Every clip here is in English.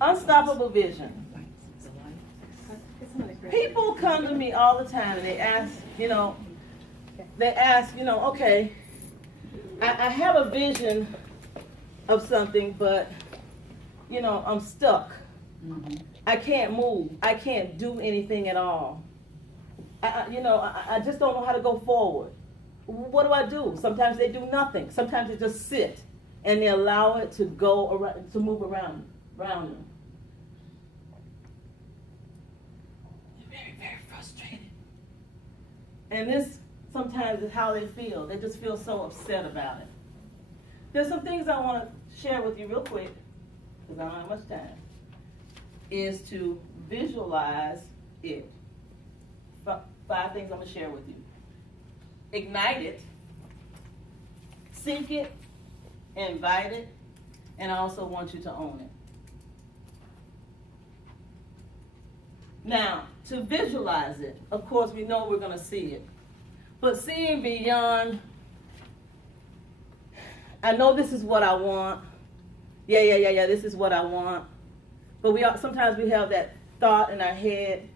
Unstoppable vision. People come to me all the time and they ask, okay, I have a vision of something, but, I'm stuck. I can't move. I can't do anything at all. I just don't know how to go forward. What do? Sometimes they do nothing. Sometimes they just sit and they allow it to go around, to move around them. They're very, very frustrated. And this sometimes is how they feel. They just feel so upset about it. There's some things I want to share with you real quick, because I don't have much time, is to visualize it. 5 things I'm going to share with you. Ignite it, seek it, invite it, and I also want you to own it. Now, to visualize it, of course, we know we're going to see it. But seeing beyond, I know this is what I want. Yeah, this is what I want. But sometimes we have that thought in our head,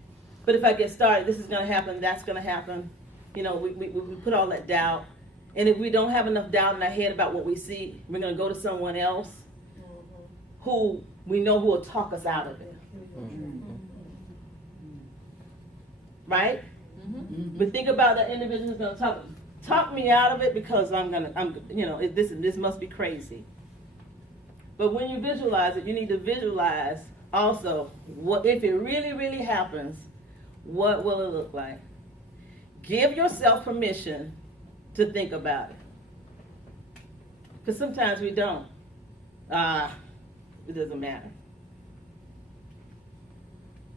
but if I get started, this is going to happen, that's going to happen. We put all that doubt. And if we don't have enough doubt in our head about what we see, we're going to go to someone else who we know who will talk us out of it. Right? But think about that individual who's going to talk me out of it because this must be crazy. But when you visualize it, you need to visualize also what if it really, really happens, what will it look like? Give yourself permission to think about it. Because sometimes we don't. It doesn't matter.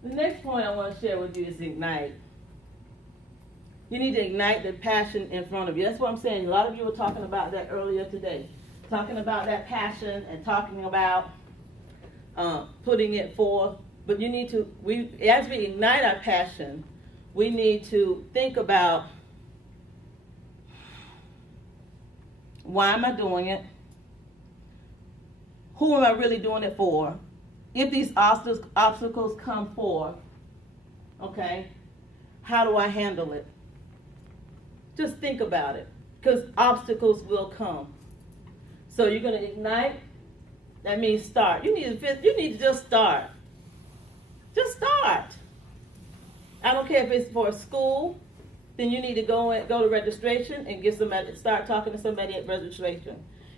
The next point I want to share with you is ignite. You need to ignite the passion in front of you. That's what I'm saying. A lot of you were talking about that earlier today. Talking about that passion and talking about putting it forth. But you need to, as we ignite our passion, we need to think about, why am I doing it? Who am I really doing it for? If these obstacles come forth, okay, how do I handle it? Just think about it, because obstacles will come. So you're going to ignite. That means start. You need to just start. Just start. I don't care if it's for a school, then you need to go to registration and start talking to somebody at registration.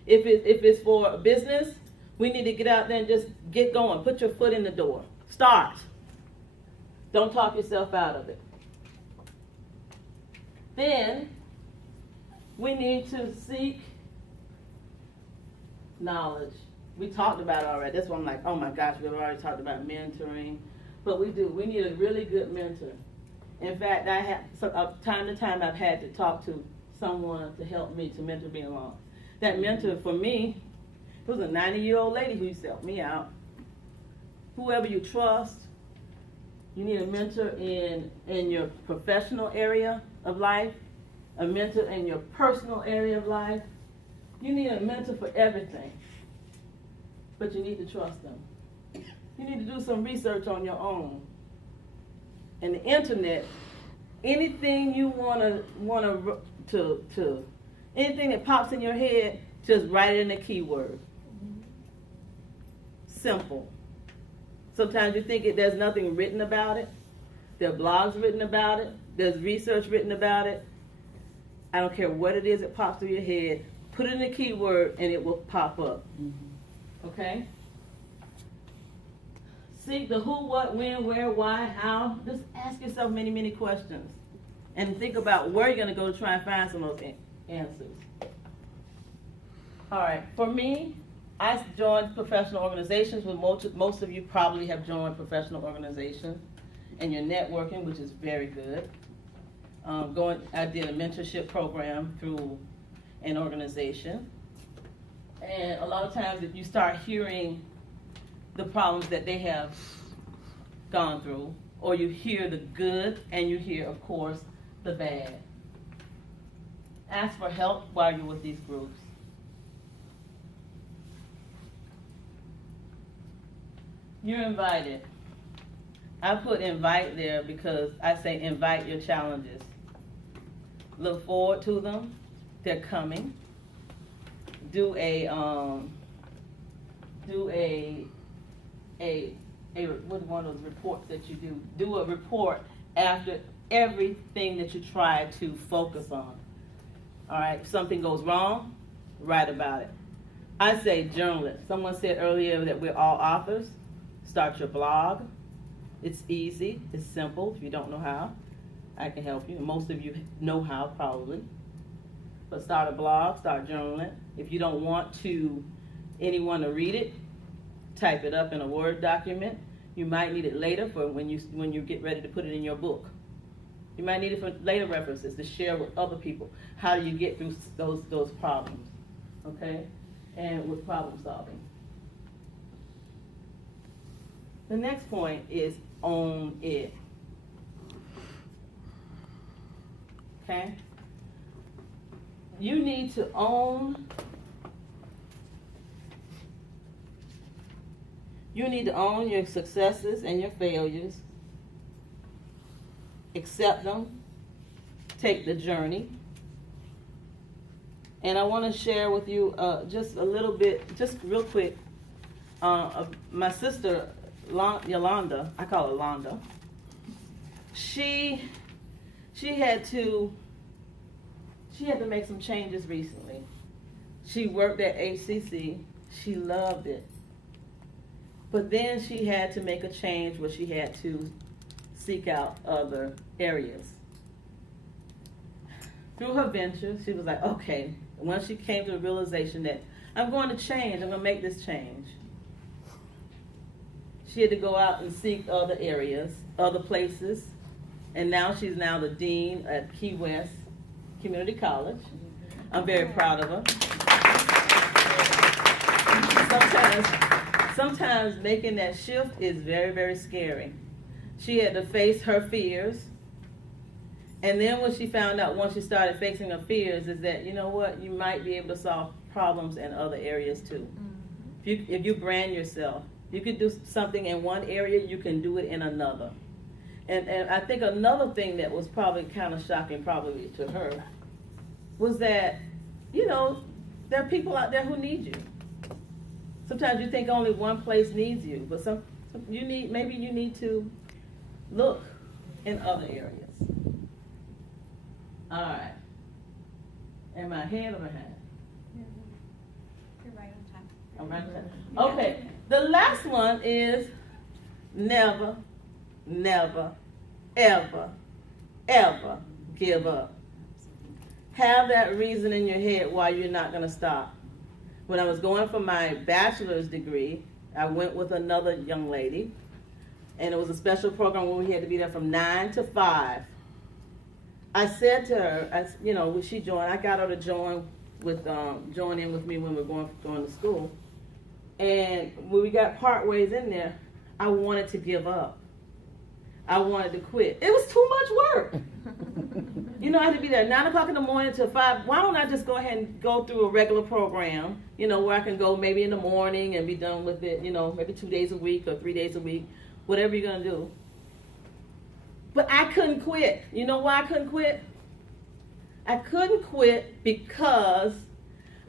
If it's for a business, we need to get out there and just get going. Put your foot in the door. Start. Don't talk yourself out of it. Then we need to seek knowledge. We talked about it already. That's why I'm like, oh my gosh, we've already talked about mentoring. But we do. We need a really good mentor. In fact, time to time I've had to talk to someone to help me, to mentor me along. That mentor for me, it was a 90-year-old lady who used to help me out. Whoever you trust, you need a mentor in your professional area of life, a mentor in your personal area of life. You need a mentor for everything, but you need to trust them. You need to do some research on your own. And the internet, anything you anything that pops in your head, just write it in a keyword. Simple. Sometimes you think there's nothing written about it. There are blogs written about it. There's research written about it. I don't care what it is that pops through your head. Put it in a keyword and it will pop up. Okay? Seek the who, what, when, where, why, how. Just ask yourself many, many questions. And think about where you're going to go to try and find some of those answers. All right. For me, I joined professional organizations. Most of you probably have joined professional organizations. And you're networking, which is very good. I did a mentorship program through an organization. And a lot of times if you start hearing the problems that they have gone through, or you hear the good and you hear, of course, the bad. Ask for help while you're with these groups. You're invited. I put invite there because I say invite your challenges. Look forward to them. They're coming. Do a what one of those reports that you do? Do a report after everything that you try to focus on. All right, if something goes wrong, write about it. I say journal it. Someone said earlier that we're all authors. Start your blog. It's easy, it's simple. If you don't know how, I can help you. Most of you know how probably. But start a blog, start journaling. If you don't want anyone to read it, type it up in a Word document. You might need it later for when you get ready to put it in your book. You might need it for later references to share with other people. How do you get through those problems? Okay? And with problem solving. The next point is own it. Okay? You need to own your successes and your failures. Accept them. Take the journey. And I want to share with you just a little bit, just real quick, my sister, Yolanda, I call her Londa, she had to make some changes recently. She worked at HCC. She loved it. But then she had to make a change where she had to seek out other areas. Through her venture, she was like, okay, once she came to the realization that I'm going to change, I'm going to make this change. She had to go out and seek other areas, other places, and now she's the dean at Key West Community College. I'm very proud of her. Sometimes making that shift is very, very scary. She had to face her fears. And then what she found out once she started facing her fears is that, you know what, you might be able to solve problems in other areas too. If you brand yourself, you could do something in one area, you can do it in another. And I think another thing that was probably kind of shocking probably to her was that, there are people out there who need you. Sometimes you think only one place needs you, but maybe you need to look in other areas. All right. Am I ahead or behind? You're right on time. I'm right on time. Okay. The last one is never, never, ever, ever give up. Have that reason in your head why you're not going to stop. When I was going for my bachelor's degree, I went with another young lady, and it was a special program where we had to be there from 9 to 5. I said to her, when she joined, I got her to join in with me when we were going to school. And when we got part ways in there, I wanted to give up. I wanted to quit. It was too much work. I had to be there 9 o'clock in the morning till 5. Why don't I just go ahead and go through a regular program, where I can go maybe in the morning and be done with it, maybe 2 days a week or 3 days a week, whatever you're going to do. But I couldn't quit. You know why I couldn't quit? I couldn't quit because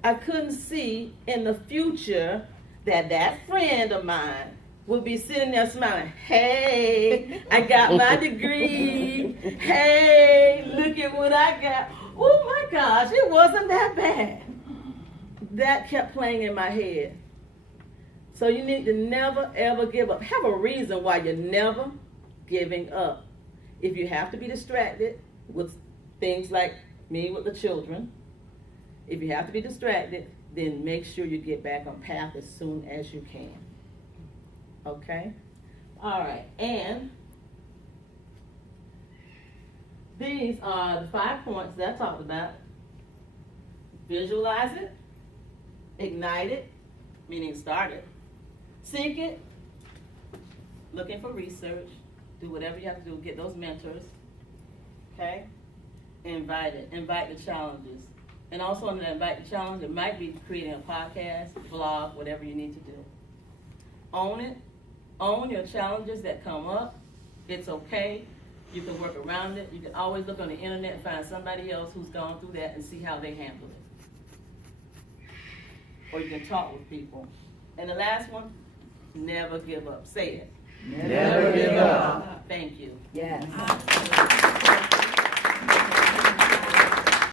I couldn't see in the future that friend of mine would be sitting there smiling. Hey, I got my degree. Hey, look at what I got. Oh my gosh, it wasn't that bad. That kept playing in my head. So you need to never, ever give up. Have a reason why you're never giving up. If you have to be distracted with things like me with the children, if you have to be distracted, then make sure you get back on path as soon as you can. Okay? All right. And these are the 5 points that I talked about. Visualize it. Ignite it, meaning start it. Seek it. Looking for research. Do whatever you have to do. Get those mentors. Okay? Invite it. Invite the challenges. And also under the invite the challenge, it might be creating a podcast, blog, whatever you need to do. Own it. Own your challenges that come up. It's okay. You can work around it. You can always look on the internet and find somebody else who's gone through that and see how they handle it. Or you can talk with people. And the last one, never give up. Say it. Never give up. Thank you. Yes.